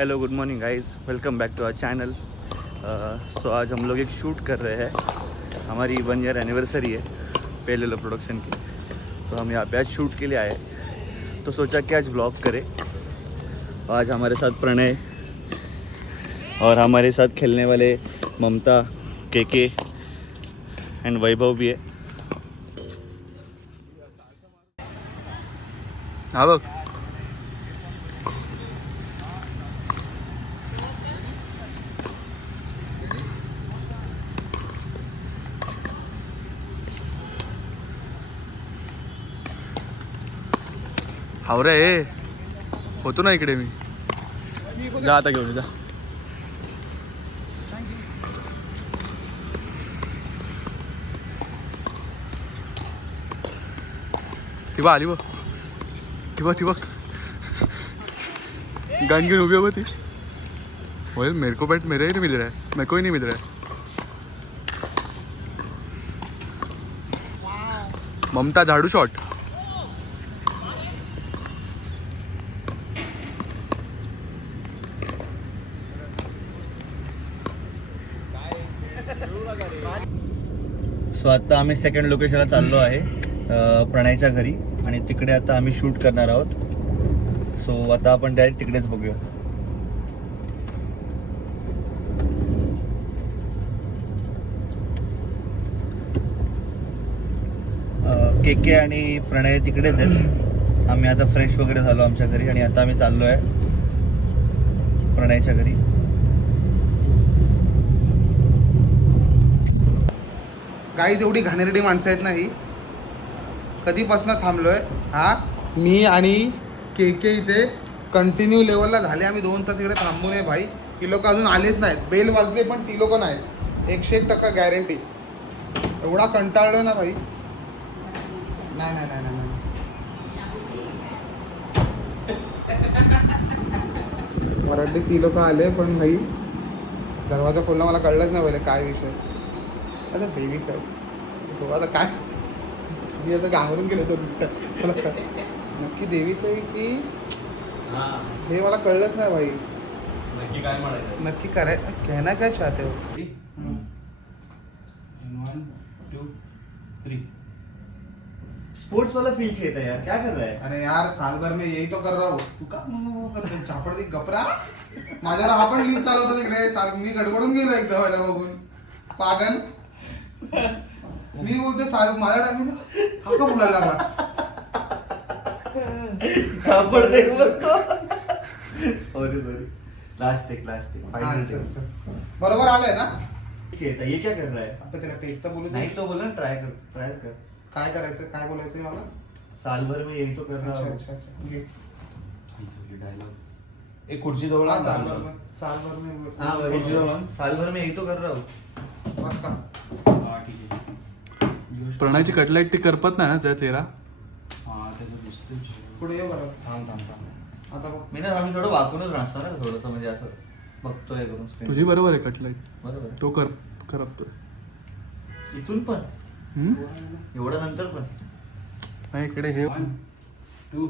Hello good morning guys, welcome back to our channel. So आज हम लोग एक शूट कर रहे हैं। हमारी 1 ईयर एनिवर्सरी है पहले लो प्रोडक्शन की, तो हम यहाँ पे आज शूट के लिए आए, तो सोचा कि आज व्लॉग करें। आज हमारे साथ प्रणय और हमारे साथ खेलने वाले ममता, के एंड वैभव भी है। हाँ बघ, हावरे होतो ना इकडे मी जा आता घेऊन जा. ती बा आली बघ, ती बघ गन घेऊन उभी आहे ती. बोल मेरे को बैट मेरे ही नहीं मिल रहा है, मेरे को ही नहीं मिल रहा है. ममता झाडू शॉट. सो आता आम्ही सेकंड लोकेशनला चाललो आहे, प्रणयच्या घरी, आणि तिकडे आता आम्ही शूट करणार आहोत. सो आता आपण डायरेक्ट तिकडेच बघूया. के आणि प्रणय तिकडेच आहेत. आम्ही आता फ्रेश वगैरे झालो आमच्या घरी, आणि आता आम्ही चाललो आहे प्रणयच्या घरी. गाईज एवढी घाणेरडी माणसं आहेत ना ही. कधीपासून थांबलोय हा, मी आणि के इथे कंटिन्यू लेवलला झाले. आम्ही 2 तास इकडे थांबून आहे भाई. ती लोक अजून आलेच नाहीत. बेल वाजले पण ती लोक नाहीत. 101% गॅरंटी. एवढा कंटाळलो ना भाई. नाही नाही नाही नाही मराठी ती लोक आले पण भाई दरवाजा खोलला, मला कळलंच नाही पहिले काय विषय. आता देवीच आहे हो. आता काय मी आता घाबरून गेलो तो मला नक्की देवीच आहे की हे मला कळलंच नाही भाई. नक्की काय म्हणायचं, नक्की कराय कहना क्या चाहते हो. 1 2 3 स्पोर्ट्स वाला फील चाहिए था यार, क्या कर रहा है. अरे यार साल भर में यही तो कर रहा हूँ. तू का करतो छापड ती गपरा. माझ्यावर हा पण लिंक चालवतो तिकडे. मी गडबडून गेलो एकदा व्हायला बघून पागल. मी बोलते साल माझ्या टाइम हा का बोलायला लागला. छापड़ दे बोलतो. Sorry last take final take. बरोबर आलंय ना. चाहिए था, ये क्या कर रहा है. आता त्याला टेक तर बोलू दे. नहीं तो बोला ना, ट्राई कर. काय करायचं काय बोलायचंय मला. साल भर में यही तो कर रहा हूँ. अच्छा घे. डायलॉग एक कुर्सी जवळ आण. साल भर में हाँ कुर्सी जवळ आण. साल भर में यही तो कर रहा हूँ. बस का. हाँ ठीक है. प्रणयची कटलाईट ती करपत नाही ना त्या चेहरा. हाँ त्याचं दिसतोच. पुढे येऊ बरं. थांब. आता बघ. मी ना आम्ही थोडं वाकूनच राहतो ना, थोडंसं म्हणजे असं बघतोय करून screen. तुझी बरोबर आहे कटलाईट. बरोबर. तो करपतोय इथून पण एवढं नंतर पण. नाही इकडे हे 1 2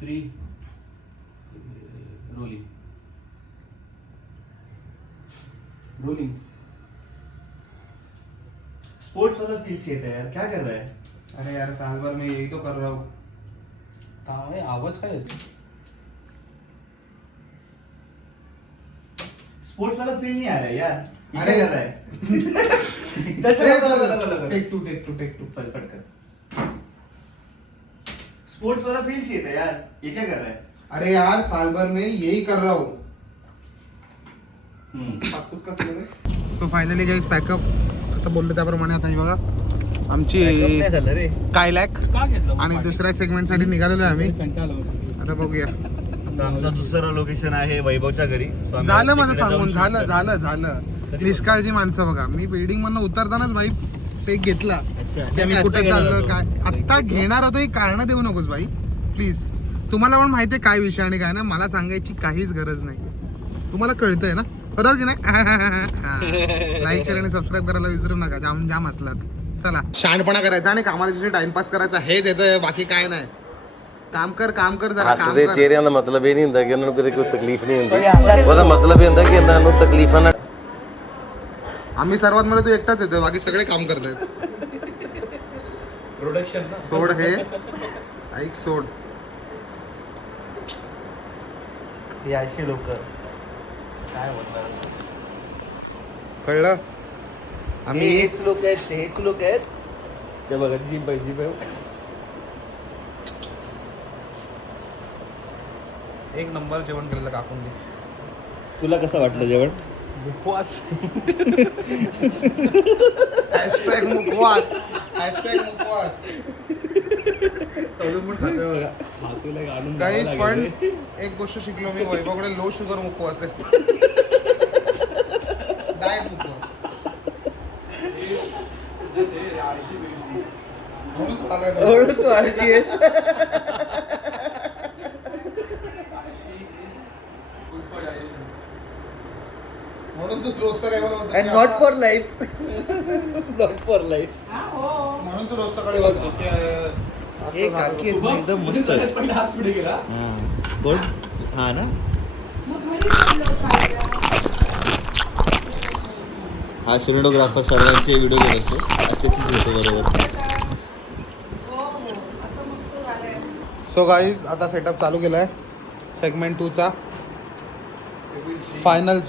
3 रोलिंग. स्पोर्ट्स वाला फील चाहिए था यार, क्या कर रहा है. अरे यार साल भर में यही तो कर रहा हूँ. काय आवाज काय येतो. स्पोर्ट्स वाला फील नहीं आ रहा है यार. ये अरे क्या कर रहा है. टेक टू फटफट कर. स्पोर्ट्स वाला फील चाहिए था यार, ये क्या कर रहा है. अरे यार साल भर में यही कर रहा हूँ. So finally guys pack up. आता बोललो त्याप्रमाणे आता हे बघा आमची झालं रे. कायलॅक आणि दुसऱ्या सेगमेंटसाठी निघालेलो आहे आम्ही. आता बघूया. आमचं दुसरं लोकेशन आहे वैभवच्या घरी. So आम्ही झालं माझं तिकडे जाऊन सांगून. shoot झालं निष्काळजी माणसं बघा. मी बिल्डिंग मधनं उतरतानाच भाई टेक घेतला की आम्ही कुठे चाललो काय. आत्ता घेणार होतो ही कारण देऊ नकोस भाई प्लीज. तुम्हाला पण माहिती आहे काय विषय आणि काय ना. मला सांगायची काहीच गरज नाही. तुम्हाला कळतंय ना बरोबर की नाही. लाईक शेअर आणि सबस्क्राईब करायला विसरू नका. जाम असलात. चला शहाणपणा करायचा आणि कामाला टाइमपास करायचा हेच येतं, बाकी काय नाही. काम कर जरा काम ਹੱਸਦੇ कर ਚਿਹਰਿਆਂ ਦਾ ਮਤਲਬ ਇਹ ਨਹੀਂ ਹੁੰਦਾ ਕਿ ਉਹਨਾਂ ਨੂੰ ਕਦੇ ਕੋਈ ਤਕਲੀਫ ਨਹੀਂ ਹੁੰਦੀ ਉਹਦਾ ਮਤਲਬ ਇਹ ਹੁੰਦਾ ਕਿ ਇਹਨਾਂ ਨੂੰ ਤਕਲੀਫਾਂ ਨਾਲ आम्ही सर्वात मध्ये तू एकटाच येतोय बाकी सगळे काम करतायत प्रोडक्शन ना सोड हे ऐक सोड हे असे लोक काय बोलणार कळलं आम्ही हेच लोक आहेत ते बघा जीप आहे एक नंबर जेवण केलेलं काकून दे तुला कसं वाटलं जेवण उपवास हॅशटॅग मुखवास अजून पण खातोय बघा हातूला घालून गाईस पण एक गोष्ट शिकलो मी वैभवकडे लो शुगर मुखवास आहे डाएट मुखवास म्हणून तू आळशी आहेस म्हणून तू रोजचं काय बनवतो and not for life not for life म्हणून तू रोज सकाळी बघ हे काकी एकदम मस्त आहे. पहिले हात पुढे गेला कोण हा ना हा सिनेमॅटोग्राफर सर्वांचे व्हिडिओ घेत असतो आज त्याचीच होतो बरोबर सो गाईज आता सेटअप चालू केलाय सेगमेंट 2 चा फायनल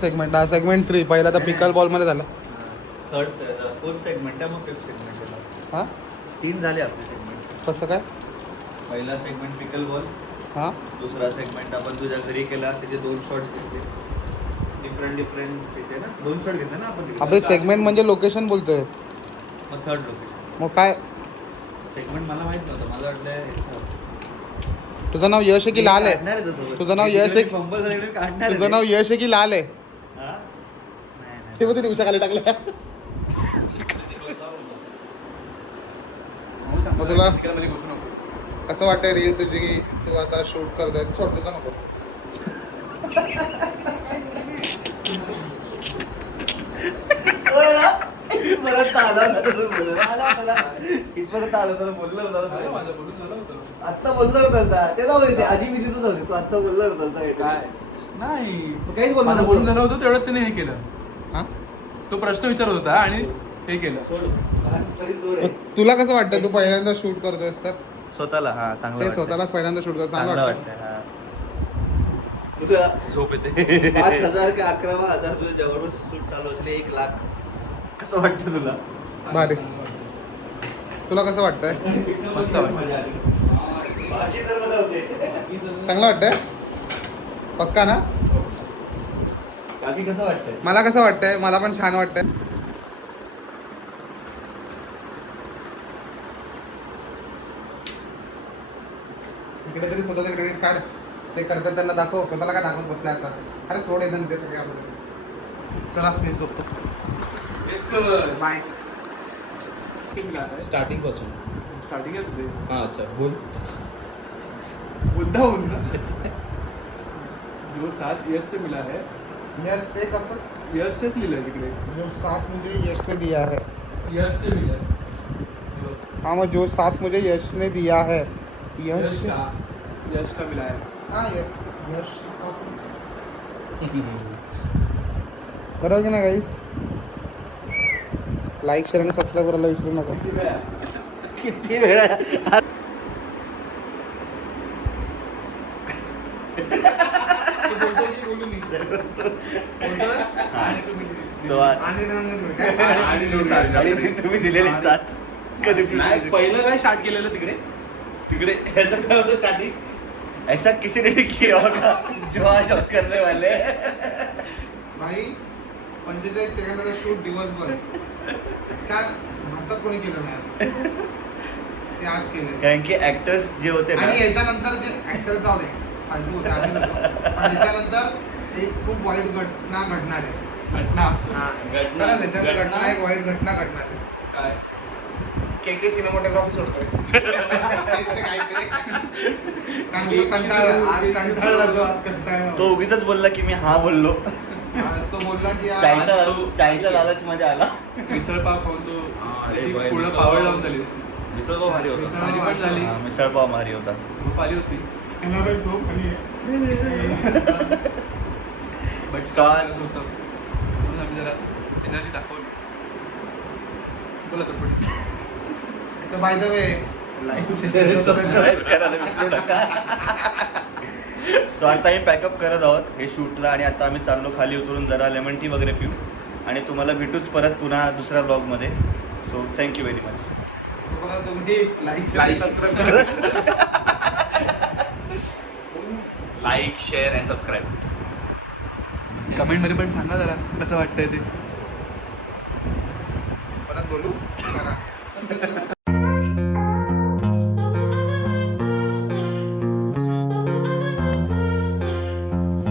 सेगमेंट हा सेगमेंट 3 पहिला तर पिकल बॉल मध्ये झाला फोर्थ सेगमेंट आहे मग फिफ्थ सेगमेंट हा 3 झाले आपले सेगमेंट कसं काय पहिला सेगमेंट पिकल बॉल हा दुसरा सेगमेंट आपण तुझ्या घरी केला त्याचे 2 शॉट्स घेतले डिफरंट त्याचे ना 2 शॉट घेतले ना आपण तिकडे. आपले सेगमेंट म्हणजे लोकेशन बोलतोय मग थर्ड लोकेशन मग काय सेगमेंट मला माहित नव्हतं मला वाटलं तुझं नाव यश आहे की लाल आहे काढणार आहे तसं. तुझं नाव यश आहे फंबल झालं की काढणार आहे तुझं ते. नाव यश आहे की लाल आहे हा? नाही. ते पण उषा खाली टाकलं मग तुला मध्ये घुसू नको कसं वाटतंय रील तुझी की तू आता शूट करतोय सोड तुझं नको होय ना? इथपर्यंत आला होता तसं बोललं. आला होता ना. इथपर्यंत आला होता बोललं होता माझं बोलून झालं होतं आत्ता बोललो होता ते जाऊ दे ते आधी विजेचं जाऊ दे तू आत्ता बोललो होता काय नाही मग काहीच बोलला माझं बोलून झालं होतं तेवढ्यात त्याने हे केलं हा तो प्रश्न विचारत होता आणि हे केलं तुला कसं वाटतं तू पहिल्यांदा शूट करतोयस तर स्वतःला हा चांगलं ते वाटतंय. स्वतःलाच पहिल्यांदा शूट करतो चांगलं चांगलं वाटतं वाटतंय, हा. तुला झोप येते 5,000 का 11,000 तुझ्या जवळवर सूट चालू असले 1 लाख कसं वाटतं तुला भारी तुला कसं वाटतंय मस्त वाटतं. बाकी सर्व जाऊ दे. चांगलं वाटतंय पक्का ना बाकी कसं वाटतंय मला कसं वाटतंय मला पण छान वाटतंय इकडे तरी स्वतःचं क्रेडिट काढ ते करतात त्यांना दाखव स्वतःला काय दाखवत बसले असतात अरे सोड येतं ते सगळे आपण चला मी झोपतो बाय स्टार्टिंग पासून स्टार्टिंगच होते हा अच्छा बोल मुद्दा होऊन ना जो साथ यश से मिला है यश से कब तक यश सेच लिहिलंय तिकडे जो साथ मुझे यश ने दिया है यश से मिला है. हाँ वो जो साथ मुझे यश ने दिया है यश यश का मिला है हाँ यश बरोबर की ना गाईस लाईक शेअर आणि सबस्क्राईब करायला विसरू नका किती वेळा आणि तुम्ही दिलेली साथ कधी नाही पहिलं काय स्टार्ट केलेलं तिकडे तिकडे ऐसा क्या होता स्टार्टिंग ऐसा किसी ने नहीं किया होगा जो आज हम करने वाले हैं. भाई 45 सेकंदाचा शूट दिवसभर काय भारतात कोणी केलं नाही असं ते आज केलं कारण की ऍक्टर्स जे होते ना आणि याच्यानंतर जे ऍक्टर जाऊ दे फालतू होते आधी नको पण याच्यानंतर एक खूप वाईट घटना घडणार आहे घटना खरंच याच्यानंतर घटना एक वाईट घटना घडणार आहे काय के सिनेमॅटोग्राफी सोडतोय ते काय ते कारण तो कंटाळला तो उगीच बोलला की मी हा बोललो तो बोलला की चाळीचा लालच मध्ये आला मिसळ पाव खाऊन तो त्याची पूर्ण पावड लावून झाली त्याची मिसळ पाव भारी होता. मिसळ भाजी पाव पण झाली. हा, मिसळपाव भारी होता. झोप आली होती. बट स्वाद. होतं म्हणून आम्ही जरा एनर्जी दाखवली. बोला तर पुढे. तर by the way like subscribe करायला विसरू नका. सो आता आम्ही पॅकअप करत आहोत हे शूटला आणि आता आम्ही चाललो खाली उतरून जरा लेमन टी वगैरे पिऊ आणि तुम्हाला भेटूच परत पुन्हा दुसऱ्या ब्लॉगमध्ये. So thank you very much. तुम्ही like like share and subscribe. कमेंटमध्ये पण सांगा जरा कसं वाटतंय ते. परत बोलू